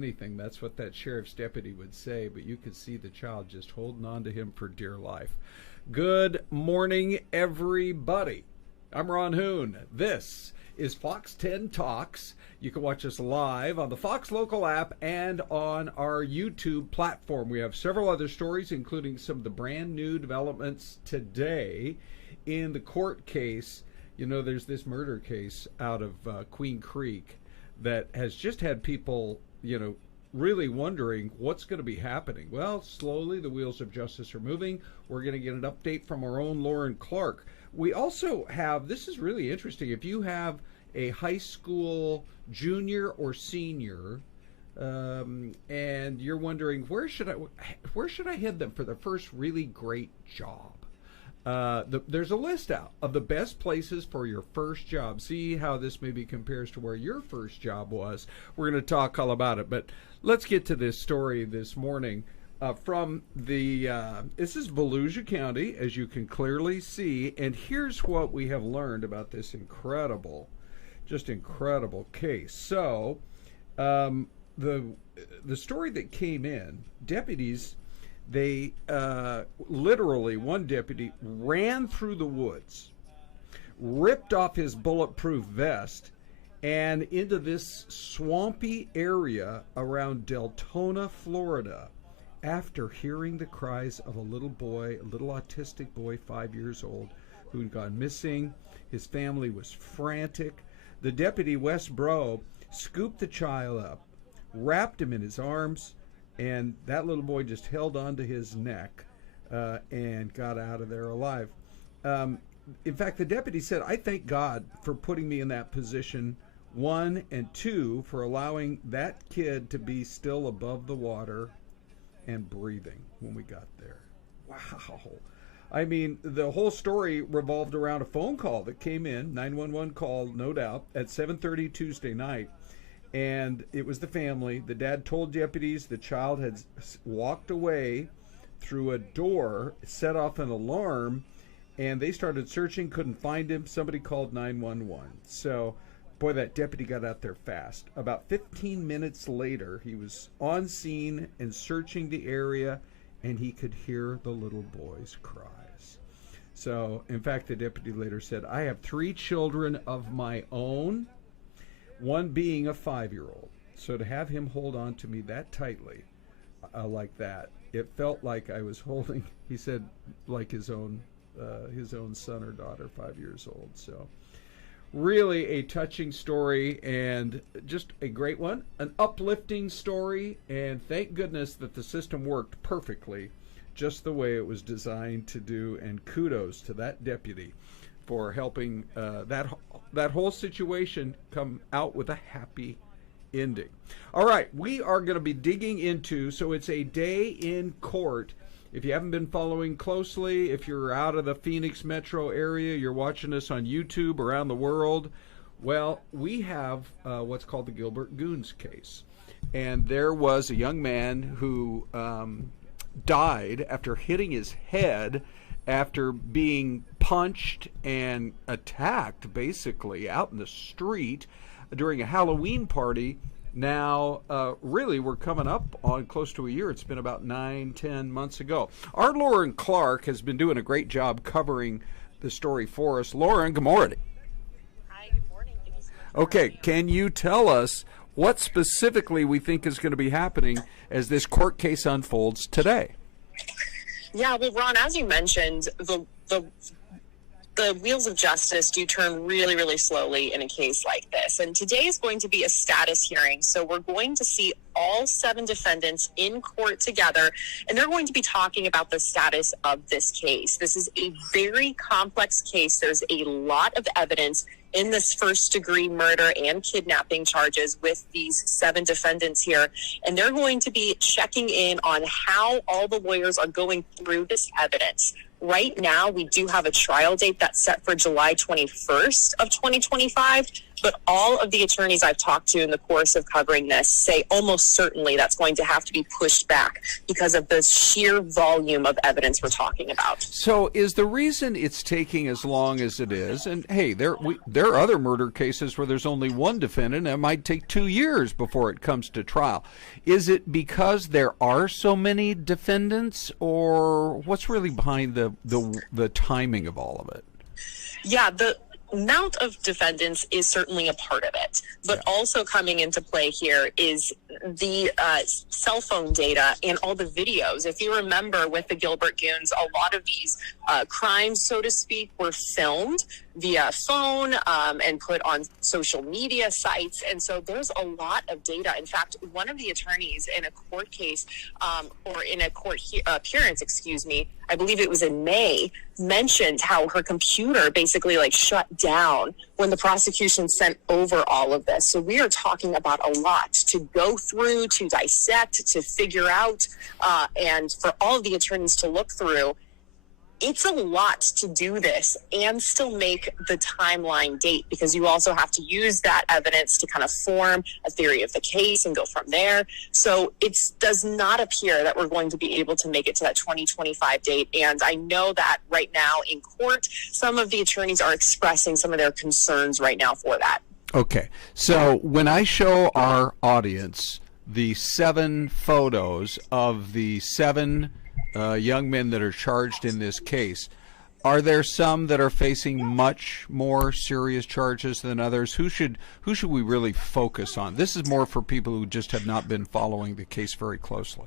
anything. That's what that sheriff's deputy would say, but you could see the child just holding on to him for dear life. Good morning, everybody. I'm Ron Hoon. This is Fox 10 Talks. You can watch us live on the Fox Local app and on our YouTube platform. We have several other stories, including some of the brand new developments today in the court case. You know, there's this murder case out of Queen Creek that has just had people, really wondering what's going to be happening. Well, slowly the wheels of justice are moving. We're going to get an update from our own Lauren Clark. We also have, this is really interesting, if you have a high school junior or senior and you're wondering where should I head them for their first really great job, there's a list out of the best places for your first job. See how this maybe compares to where your first job was. We're going to talk all about it, but let's get to this story this morning from the this is Volusia County, as you can clearly see, and here's what we have learned about this incredible case. So the story that came in, deputies, they literally, one deputy ran through the woods, ripped off his bulletproof vest, and into this swampy area around Deltona, Florida, after hearing the cries of a little boy, a little autistic boy, 5 years old, who had gone missing. His family was frantic. The deputy, Wes Bro, scooped the child up, wrapped him in his arms, and that little boy just held onto his neck and got out of there alive. In fact, the deputy said, "I thank God for putting me in that position, one, and two, for allowing that kid to be still above the water and breathing when we got there." Wow. I mean, the whole story revolved around a phone call that came in, 911 call, no doubt, at 7:30 Tuesday night. And it was the family. The dad told deputies the child had walked away through a door, set off an alarm, and they started searching, couldn't find him. Somebody called 911. So, boy, that deputy got out there fast. About 15 minutes later, he was on scene and searching the area, and he could hear the little boy's cries. So, in fact, the deputy later said, "I have 3 children of my own, one being a 5-year-old. So to have him hold on to me that tightly, like that, it felt like I was holding," he said, like his own son or daughter, 5 years old. So really a touching story and just a great one, an uplifting story, and thank goodness that the system worked perfectly, just the way it was designed to do, and kudos to that deputy for helping that whole situation come out with a happy ending. All right, we are going to be digging into, so it's a day in court. If you haven't been following closely, if you're out of the Phoenix metro area, you're watching us on YouTube around the world, well, we have what's called the Gilbert Goons case. And there was a young man who died after hitting his head after being punched and attacked, basically, out in the street during a Halloween party. Now, really, we're coming up on close to a year. It's been about 9-10 months ago. Our Lauren Clark has been doing a great job covering the story for us. Lauren, good morning. Hi, good morning. Okay, can you tell us what specifically we think is going to be happening as this court case unfolds today? Yeah, well, Ron, as you mentioned, the wheels of justice do turn really, really slowly in a case like this. And today is going to be a status hearing. So we're going to see all 7 defendants in court together, and they're going to be talking about the status of this case. This is a very complex case. There's a lot of evidence in this first-degree murder and kidnapping charges with these 7 defendants here. And they're going to be checking in on how all the lawyers are going through this evidence. Right now, we do have a trial date that's set for July 21st of 2025. But all of the attorneys I've talked to in the course of covering this say almost certainly that's going to have to be pushed back because of the sheer volume of evidence we're talking about. So is the reason it's taking as long as it is, and hey, there are other murder cases where there's only one defendant and it might take 2 years before it comes to trial. Is it because there are so many defendants, or what's really behind the timing of all of it? Yeah, the amount of defendants is certainly a part of it, but also coming into play here is the cell phone data and all the videos. If you remember with the Gilbert Goons, a lot of these crimes, so to speak, were filmed via phone and put on social media sites. And so there's a lot of data. In fact, one of the attorneys in a court case or in a court appearance, I believe it was in May, mentioned how her computer basically like shut down when the prosecution sent over all of this. So we are talking about a lot to go through, to dissect, to figure out, and for all of the attorneys to look through. It's a lot to do this and still make the timeline date, because you also have to use that evidence to kind of form a theory of the case and go from there. So it does not appear that we're going to be able to make it to that 2025 date. And I know that right now in court, some of the attorneys are expressing some of their concerns right now for that. Okay. So when I show our audience the 7 photos of the 7 young men that are charged in this case, are there some that are facing much more serious charges than others? Who should we really focus on? This is more for people who just have not been following the case very closely.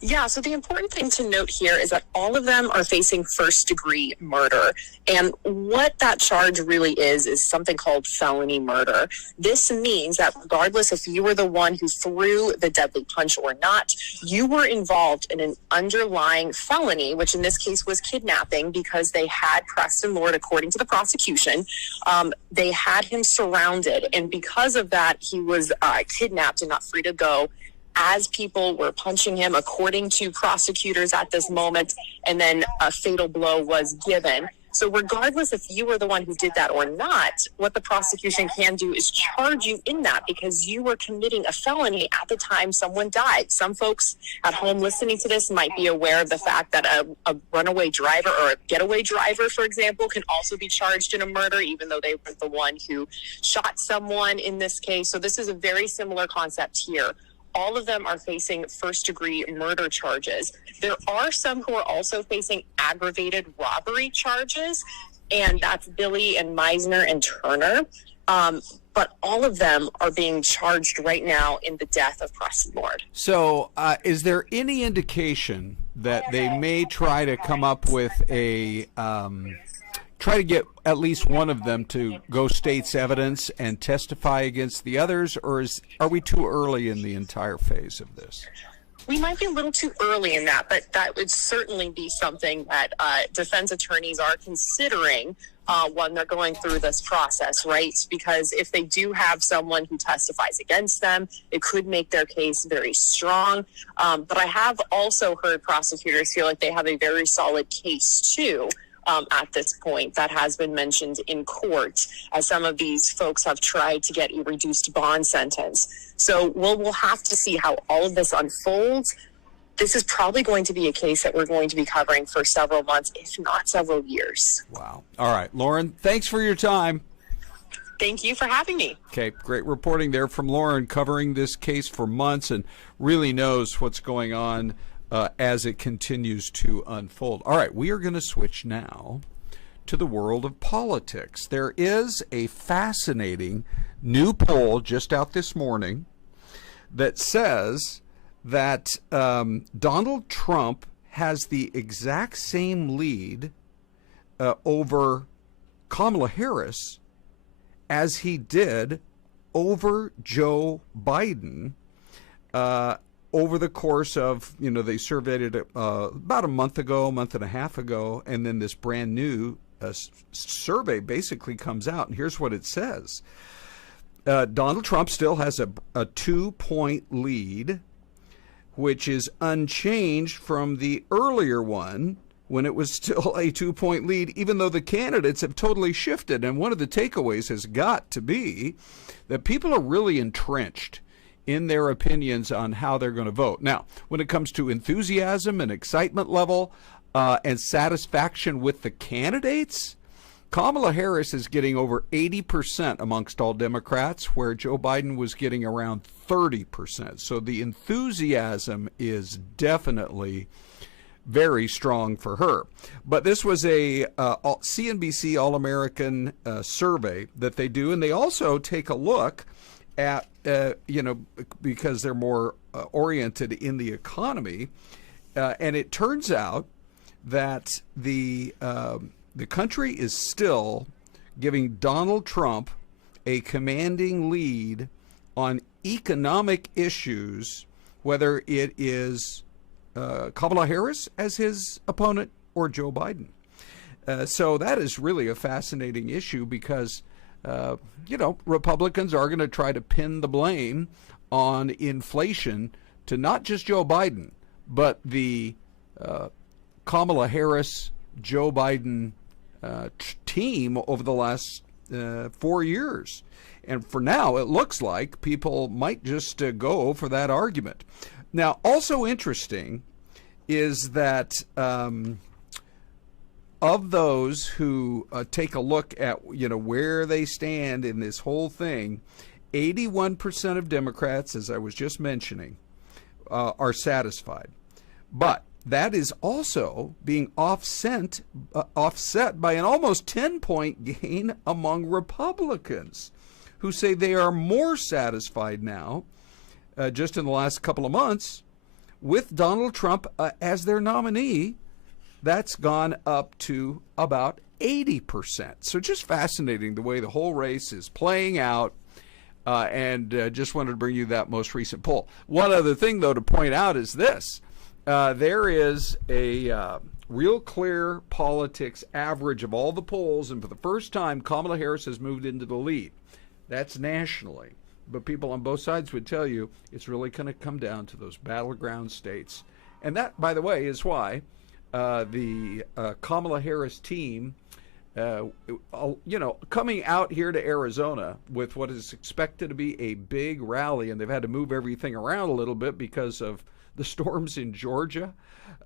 Yeah, so the important thing to note here is that all of them are facing first-degree murder. And what that charge really is something called felony murder. This means that regardless if you were the one who threw the deadly punch or not, you were involved in an underlying felony, which in this case was kidnapping, because they had Preston Lord, according to the prosecution, they had him surrounded. And because of that, he was kidnapped and not free to go, as people were punching him, according to prosecutors at this moment, and then a fatal blow was given. So regardless if you were the one who did that or not, what the prosecution can do is charge you in that, because you were committing a felony at the time someone died. Some folks at home listening to this might be aware of the fact that a runaway driver or a getaway driver, for example, can also be charged in a murder, even though they were the one who shot someone in this case. So this is a very similar concept here. All of them are facing first-degree murder charges. There are some who are also facing aggravated robbery charges, and that's Billy and Meisner and Turner. But all of them are being charged right now in the death of Preston Lord. So is there any indication that they may try to come up with a try to get at least one of them to go state's evidence and testify against the others, or are we too early in the entire phase of this? We might be a little too early in that, but that would certainly be something that defense attorneys are considering when they're going through this process, right? Because if they do have someone who testifies against them, it could make their case very strong. But I have also heard prosecutors feel like they have a very solid case too. At this point, that has been mentioned in court, as some of these folks have tried to get a reduced bond sentence. So we'll have to see how all of this unfolds. This is probably going to be a case that we're going to be covering for several months, if not several years. Wow. All right, Lauren, thanks for your time. Thank you for having me. Okay, great reporting there from Lauren, covering this case for months and really knows what's going on as it continues to unfold. All right, we are going to switch now to the world of politics. There is a fascinating new poll just out this morning that says that Donald Trump has the exact same lead over Kamala Harris as he did over Joe Biden over the course of, they surveyed it about a month and a half ago, and then this brand new survey basically comes out, and here's what it says. Donald Trump still has a 2-point lead, which is unchanged from the earlier one when it was still a 2-point lead, even though the candidates have totally shifted. And one of the takeaways has got to be that people are really entrenched in their opinions on how they're going to vote. Now, when it comes to enthusiasm and excitement level and satisfaction with the candidates, Kamala Harris is getting over 80% amongst all Democrats, where Joe Biden was getting around 30%. So the enthusiasm is definitely very strong for her. But this was a CNBC All-American survey that they do, and they also take a look at, because they're more oriented in the economy, and it turns out that the country is still giving Donald Trump a commanding lead on economic issues, whether it is Kamala Harris as his opponent or Joe Biden. So that is really a fascinating issue because, Republicans are going to try to pin the blame on inflation to not just Joe Biden, but the Kamala Harris, Joe Biden team over the last 4 years. And for now, it looks like people might just go for that argument. Now, also interesting is that of those who take a look at, where they stand in this whole thing, 81% of Democrats, as I was just mentioning, are satisfied. But that is also being offset by an almost 10-point gain among Republicans, who say they are more satisfied now, just in the last couple of months, with Donald Trump as their nominee. That's gone up to about 80%. So just fascinating the way the whole race is playing out. And just wanted to bring you that most recent poll. One other thing, though, to point out is this. There is a real clear politics average of all the polls, and for the first time, Kamala Harris has moved into the lead. That's nationally. But people on both sides would tell you it's really going to come down to those battleground states. And that, by the way, is why the Kamala Harris team, coming out here to Arizona with what is expected to be a big rally, and they've had to move everything around a little bit because of the storms in Georgia.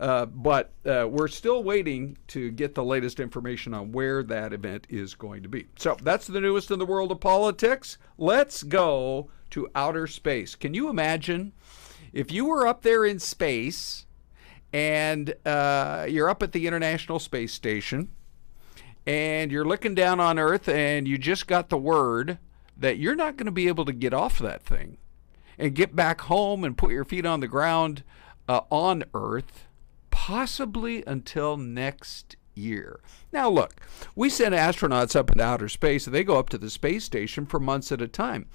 But we're still waiting to get the latest information on where that event is going to be. So that's the newest in the world of politics. Let's go to outer space. Can you imagine if you were up there in space and you're up at the International Space Station and you're looking down on Earth and you just got the word that you're not going to be able to get off that thing and get back home and put your feet on the ground on Earth, possibly until next year. Now, look, we send astronauts up into outer space, and they go up to the space station for months at a time.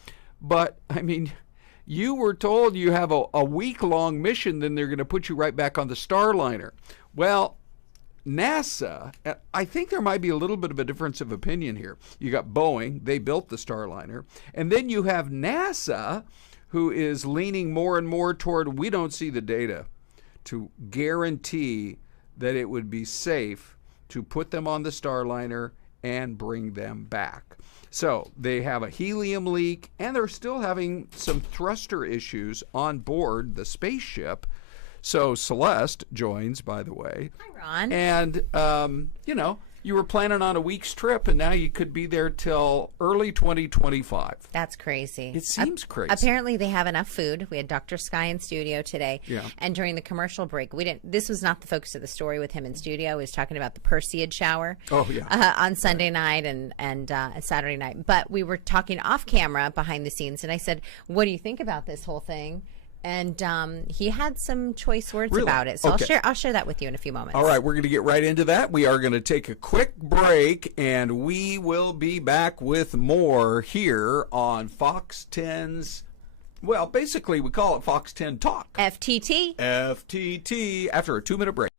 But, I mean, you were told you have a week-long mission, then they're going to put you right back on the Starliner. Well, NASA, I think there might be a little bit of a difference of opinion here. You got Boeing, they built the Starliner, and then you have NASA, who is leaning more and more toward, we don't see the data to guarantee that it would be safe to put them on the Starliner and bring them back. So they have a helium leak, and they're still having some thruster issues on board the spaceship. So Celeste joins, by the way. Hi, Ron. And, you were planning on a week's trip, and now you could be there till early 2025. That's crazy. It seems crazy. Apparently, they have enough food. We had Dr. Sky in studio today. Yeah. And during the commercial break, this was not the focus of the story with him in studio. He was talking about the Perseid shower. Oh, yeah. On Sunday night and Saturday night. But we were talking off camera behind the scenes, and I said, what do you think about this whole thing? And he had some choice words about it. So okay. I'll share that with you in a few moments. All right, we're going to get right into that. We are going to take a quick break, and we will be back with more here on Fox 10's, well, basically we call it Fox 10 Talk. FTT. FTT, after a 2-minute break.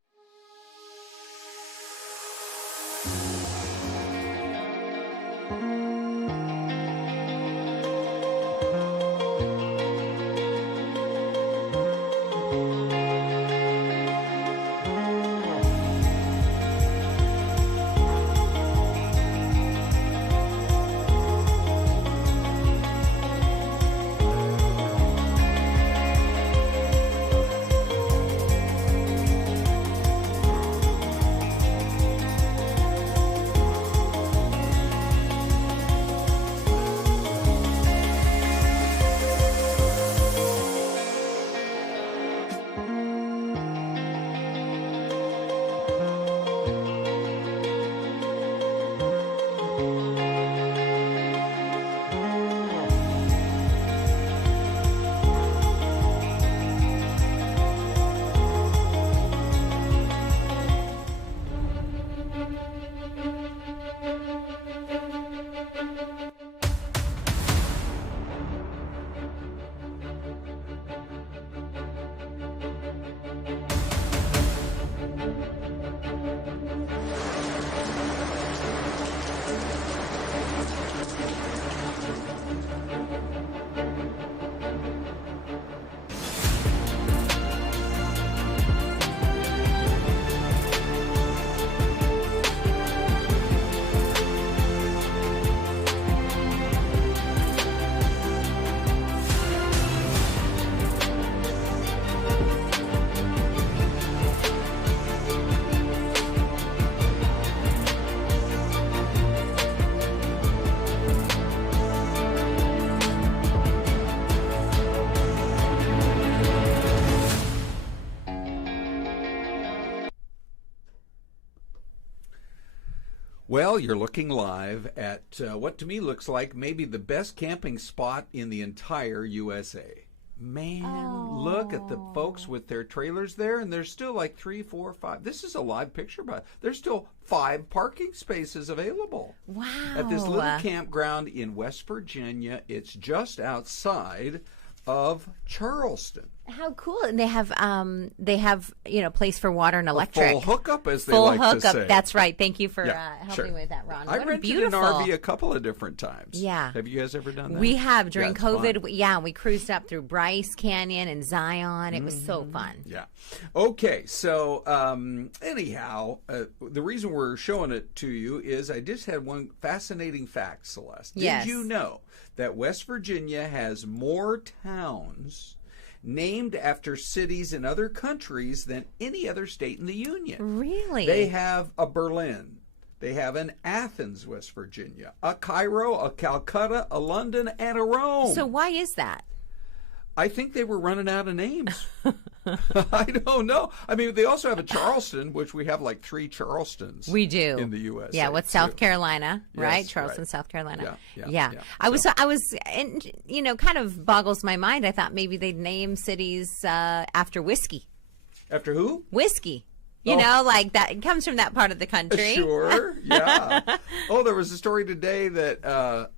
Well, you're looking live at what to me looks like maybe the best camping spot in the entire USA. Man, look at the folks with their trailers there, and there's still like 3, 4, 5. This is a live picture, but there's still 5 parking spaces available. Wow. At this little campground in West Virginia. It's just outside of Charleston. How cool! And they have place for water and electric. A full hookup, as they full like hookup. to say. That's right. Thank you for helping sure. me with that, Ron. I What rented beautiful. an RV a couple of different times. Yeah. Have you guys ever done that? We have during it's COVID. fun. We cruised up through Bryce Canyon and Zion. It was so fun. Yeah. Okay. So anyhow, the reason we're showing it to you is I just had one fascinating fact, Celeste. Yes. Did you know that West Virginia has more towns named after cities in other countries than any other state in the Union? Really? They have a Berlin. They have an Athens, West Virginia, a Cairo, a Calcutta, a London, and a Rome. So why is that? I think they were running out of names. I don't know. I mean, they also have a Charleston, which we have like 3 Charlestons. We do in the U.S. Yeah, what's South Carolina, right? Yes, Charleston, right. South Carolina. Yeah. I was, and kind of boggles my mind. I thought maybe they'd name cities after whiskey. After who? Whiskey. You know, like that. It comes from that part of the country. Sure. Yeah. There was a story today that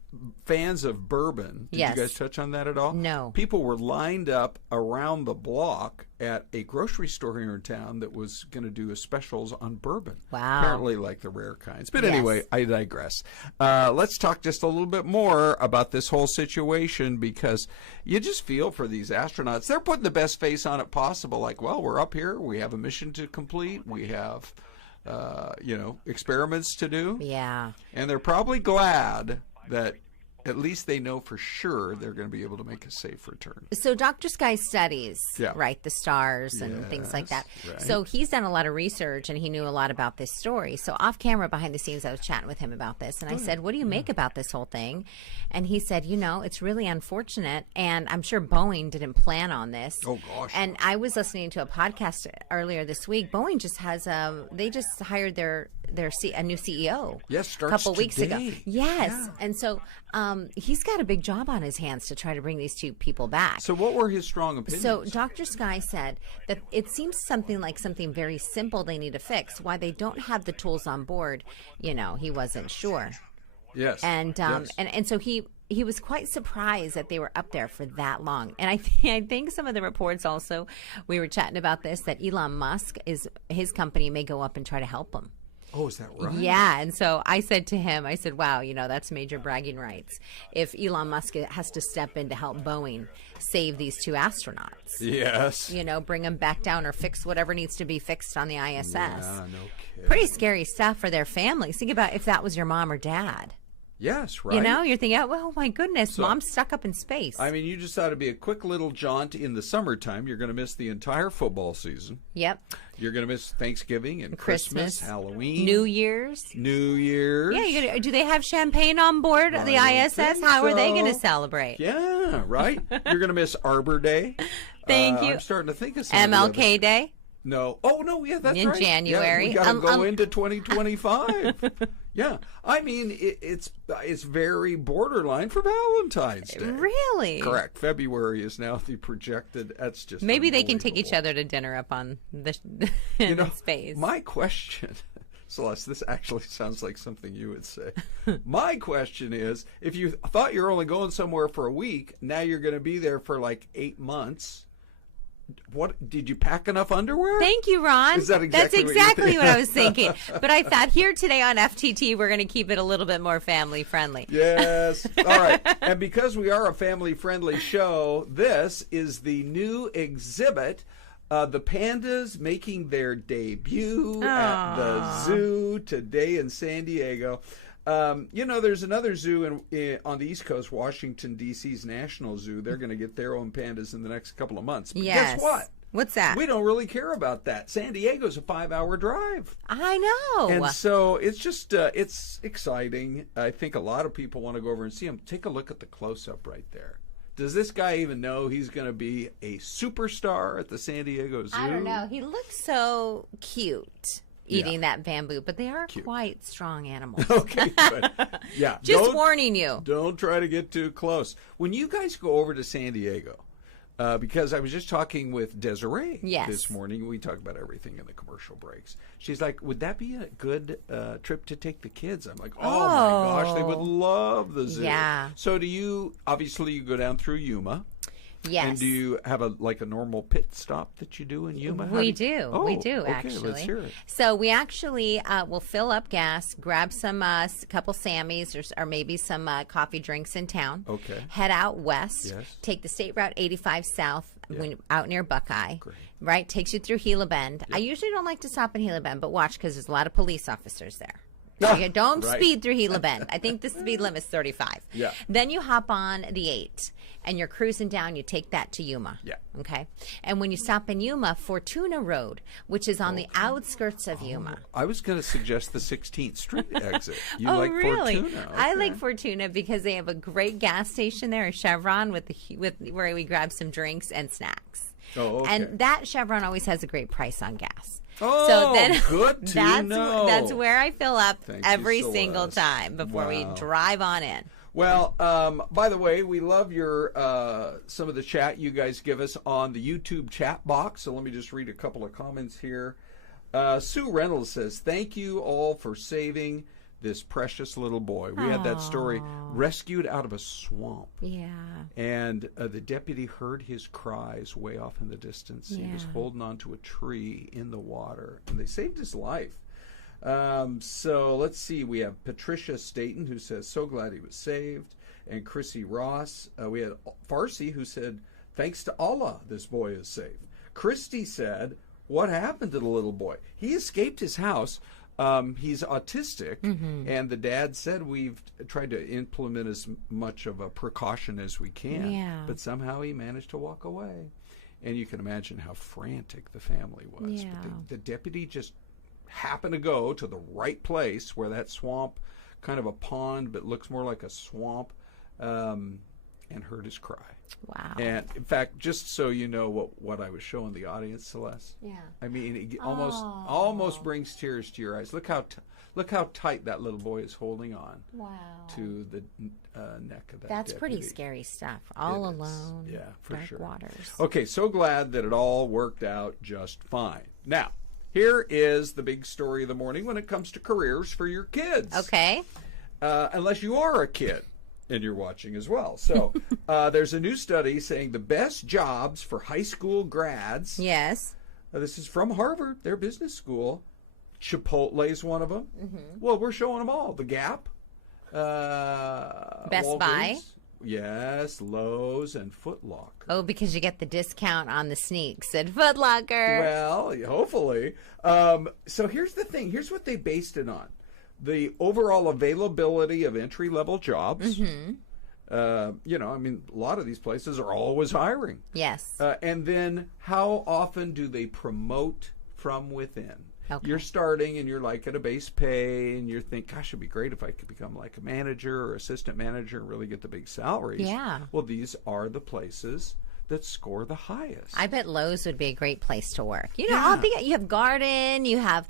fans of bourbon. Did Yes. you guys touch on that at all? No. People were lined up around the block at a grocery store here in town that was going to do specials on bourbon. Wow. Apparently like the rare kinds. But Yes. anyway, I digress. Let's talk just a little bit more about this whole situation, because you just feel for these astronauts. They're putting the best face on it possible. Like, well, we're up here. We have a mission to complete. We have, experiments to do. Yeah. And they're probably glad that at least they know for sure they're going to be able to make a safe return. So Dr. Sky studies, Yeah. right, the stars and things like that. Yes, right. So he's done a lot of research and he knew a lot about this story. So off camera, behind the scenes, I was chatting with him about this. And I said, what do you make about this whole thing? And he said, it's really unfortunate. And I'm sure Boeing didn't plan on this. Oh, gosh. And I was listening to a podcast earlier this week. Boeing just has they just hired a new CEO. Yes, a starts couple weeks ago. today. Yes. Yeah. And so he's got a big job on his hands to try to bring these 2 people back. So what were his strong opinions? So Dr. Sky said that it seems something very simple they need to fix. Why they don't have the tools on board, he wasn't sure. Yes. And yes. and so he was quite surprised that they were up there for that long. And I think some of the reports also, we were chatting about this, that Elon Musk, his company may go up and try to help him. Oh, is that right? Yeah, and so I said to him, wow, that's major bragging rights. If Elon Musk has to step in to help Boeing save these 2 astronauts. Yes. Bring them back down or fix whatever needs to be fixed on the ISS. Yeah, no kidding. Pretty scary stuff for their families. Think about if that was your mom or dad. Yes, right. You're thinking, oh my goodness, mom's stuck up in space. I mean, you just thought it'd be a quick little jaunt in the summertime. You're going to miss the entire football season. Yep. You're going to miss Thanksgiving and Christmas, Halloween, New Year's. Yeah, do they have champagne on board the ISS? How are they going to celebrate? Yeah, right. You're going to miss Arbor Day. Thank you. I'm starting to think of some MLK Day. No. Oh, no, yeah, that's in right. January. Yeah, we got to go into 2025. Yeah. I mean, it's very borderline for Valentine's Day. Really? Correct. February is now the projected. That's just maybe they can take each unbelievable. other to dinner up on the space. My question, Celeste, this actually sounds like something you would say. My question is, if you thought you were only going somewhere for a week, now you're going to be there for like 8 months. What did you pack enough underwear? Thank you, Ron. Is that exactly That's what you exactly think? what I was thinking. But I thought here today on FTT, we're going to keep it a little bit more family friendly. Yes. All right. And because we are a family friendly show, this is the new exhibit. The pandas making their debut at the zoo today in San Diego. There's another zoo on the East Coast, Washington, D.C.'s National Zoo. They're going to get their own pandas in the next couple of months. But guess what? What's that? We don't really care about that. San Diego's a 5-hour drive. I know. And so it's just, it's exciting. I think a lot of people want to go over and see them. Take a look at the close-up right there. Does this guy even know he's going to be a superstar at the San Diego Zoo? I don't know. He looks so cute. eating that bamboo, but they are quite strong animals. Okay, good. Yeah. Just warning you. Don't try to get too close. When you guys go over to San Diego, because I was just talking with Desiree this morning. We talk about everything in the commercial breaks. She's like, would that be a good trip to take the kids? I'm like, oh my gosh, they would love the zoo. Yeah. So obviously you go down through Yuma. Yes. And do you have a normal pit stop that you do in Yuma? We do. Oh, we do, okay, actually. Let's hear it. So we actually will fill up gas, grab some couple Sammys or maybe some coffee drinks in town. Okay. Head out west. Yes. Take the State Route 85 south out near Buckeye. Great. Right? Takes you through Gila Bend. Yep. I usually don't like to stop in Gila Bend, but watch because there's a lot of police officers there. Don't right. speed through Gila Bend. I think the speed limit's 35. Yeah. Then you hop on the 8 and you're cruising down. You take that to Yuma. Yeah. Okay. And when you stop in Yuma, Fortuna Road, which is on the outskirts of Yuma. I was going to suggest the 16th Street exit. You Oh, like really? Fortuna? Okay. I like Fortuna because they have a great gas station there, a Chevron with where we grab some drinks and snacks. Oh, okay. And that Chevron always has a great price on gas. Oh, so then, good to know. That's where I fill up Thank every you, single Celeste. time before we drive on in. Well, by the way, we love your some of the chat you guys give us on the YouTube chat box. So let me just read a couple of comments here. Sue Reynolds says, "Thank you all for saving this precious little boy. We had that story rescued out of a swamp. Yeah. And the deputy heard his cries way off in the distance. He was holding on to a tree in the water, and they saved his life. So let's see. We have Patricia Staten, who says, so glad he was saved. And Chrissy Ross. We had Farsi, who said, thanks to Allah, this boy is safe. Christy said, what happened to the little boy? He escaped his house. He's autistic, and the dad said we've tried to implement as much of a precaution as we can, but somehow he managed to walk away. And you can imagine how frantic the family was. Yeah. But the deputy just happened to go to the right place where that swamp, kind of a pond, but looks more like a swamp, and heard his cry. Wow. And in fact, just so you know what I was showing the audience, Celeste. Yeah. I mean, it almost brings tears to your eyes. Look how tight that little boy is holding on. Wow. To the neck of that. That's deputy. Pretty scary stuff. All It is. alone. Yeah, for dark sure. waters. Okay, so glad that it all worked out just fine. Now, here is the big story of the morning when it comes to careers for your kids. Okay. Unless you are a kid. And you're watching as well. So there's a new study saying the best jobs for high school grads. Yes. This is from Harvard, their business school. Chipotle is one of them. Well, we're showing them all. The Gap. Best Walgreens, Buy. Yes, Lowe's and Foot Locker. Oh, because you get the discount on the sneaks at Foot Locker. Well, hopefully. So here's the thing. Here's what they based it on. The overall availability of entry-level jobs. You know, I mean, a lot of these places are always hiring. Yes. And then how often do they promote from within? Okay. You're starting and you're like at a base pay and you think, gosh, it'd be great if I could become like a manager or assistant manager and really get the big salaries. Yeah. Well, these are the places that score the highest. I bet Lowe's would be a great place to work. You know, all you have garden, you have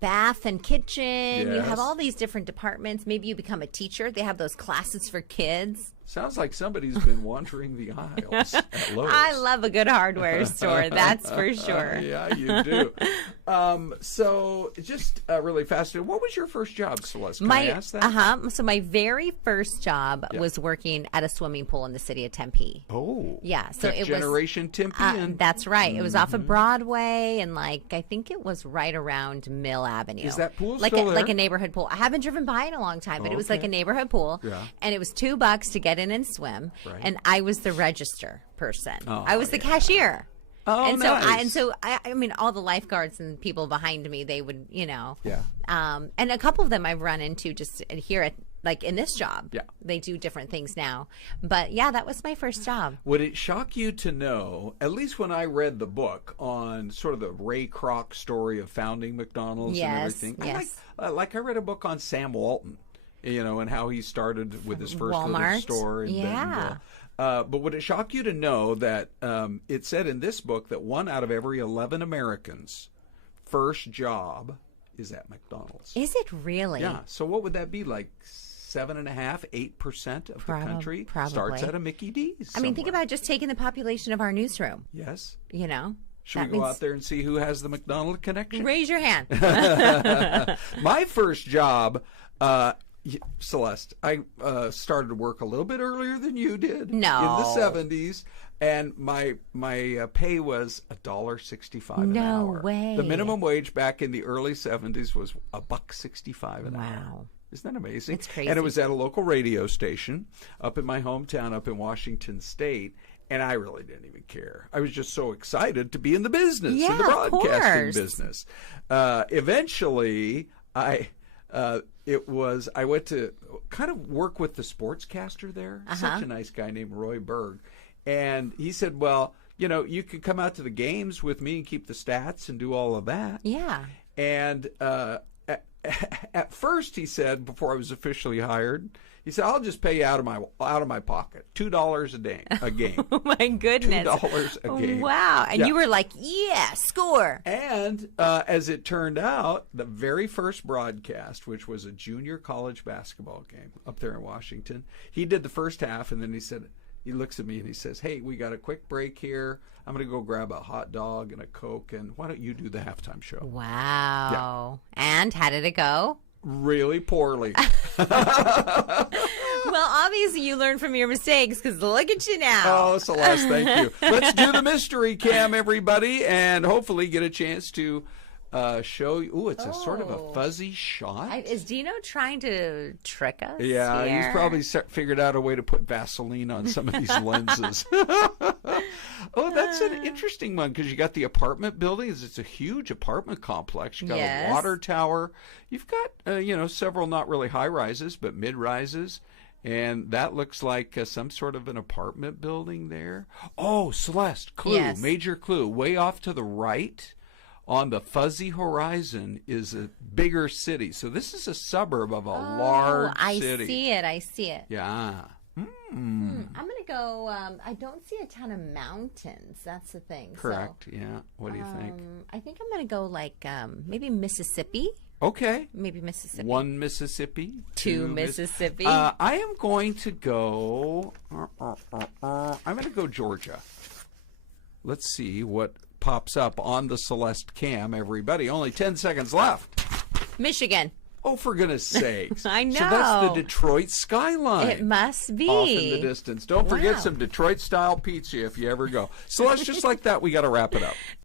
bath and kitchen, you have all these different departments. Maybe you become a teacher. They have those classes for kids. Sounds like somebody's been wandering the aisles at Lowe's. I love a good hardware store, that's for sure. Yeah, you do. So just really fascinating. What was your first job, Celeste? Can I ask that? So my very first job was working at a swimming pool in the city of Tempe. Oh. Yeah. So Tech it Generation was Tempe. that's right. It was off of Broadway and I think it was right around Mill Avenue. Is that pool like still there? Like a neighborhood pool. I haven't driven by in a long time, but it was like a neighborhood pool. Yeah. And it was $2 to get in and swim. Right. And I was the register person. Oh, I was the cashier. Oh, and nice. so I mean, all the lifeguards and people behind me, they would, you know. Yeah. And a couple of them I've run into just here at, like in this job. Yeah. They do different things now. But yeah, that was my first job. Would it shock you to know, at least when I read the book on sort of the Ray Kroc story of founding McDonald's and everything. Yes. I read a book on Sam Walton, you know, and how he started with his first little Walmart. store in Bentonville. But would it shock you to know that it said in this book that 1 out of every 11 Americans' first job is at McDonald's. Is it really? Yeah. So what would that be, like 7.5%, 8% of the country probably starts at a Mickey D's? I mean, think about just taking the population of our newsroom. Yes. You know? Should we go out there and see who has the McDonald connection? Raise your hand. My first job, Celeste, I started to work a little bit earlier than you did. No. In the 70s. And my pay was $1.65 an hour. No way. The minimum wage back in the early 70s was $1.65 an hour. Wow. Isn't that amazing? It's crazy. And it was at a local radio station up in my hometown, up in Washington State. And I really didn't even care. I was just so excited to be in the business, in the broadcasting business. Eventually, I went to kind of work with the sportscaster there. Such a nice guy named Roy Berg. And he said, well, you know, you could come out to the games with me and keep the stats and do all of that. Yeah. And at first, he said, before I was officially hired, he said, I'll just pay you out of my pocket, $2 a game. Oh my goodness. $2 a game. Wow. And you were like, yeah, score. And as it turned out, the very first broadcast, which was a junior college basketball game up there in Washington, he did the first half, and then he looks at me and he says, hey, we got a quick break here. I'm going to go grab a hot dog and a Coke, and why don't you do the halftime show? Wow. Yeah. And how did it go? Really poorly. Well, obviously you learned from your mistakes, because look at you now. Oh, Celeste, thank you. Let's do the mystery cam, everybody, and hopefully get a chance to show you. Ooh, it's a sort of a fuzzy shot. Is Dino trying to trick us? Yeah, here? he's probably figured out a way to put Vaseline on some of these lenses. Oh, that's an interesting one, because you got the apartment buildings. It's a huge apartment complex. You got a water tower. You've got several not really high rises, but mid rises. And that looks like some sort of an apartment building there. Oh, Celeste, clue, major clue. Way off to the right on the fuzzy horizon is a bigger city. So this is a suburb of a large city. I see it. Yeah. I'm going to go, I don't see a ton of mountains. That's the thing. Correct, so, yeah. What do you think? I think I'm going to go like maybe Mississippi. Okay. Maybe Mississippi. 1 Mississippi. 2 Mississippi. I am going to go, I'm going to go Georgia. Let's see what pops up on the Celeste cam, everybody. Only 10 seconds left. Michigan. Oh, for goodness sakes. I know. So that's the Detroit skyline. It must be. Off in the distance. Don't forget some Detroit-style pizza if you ever go. Celeste, just like that, we got to wrap it up.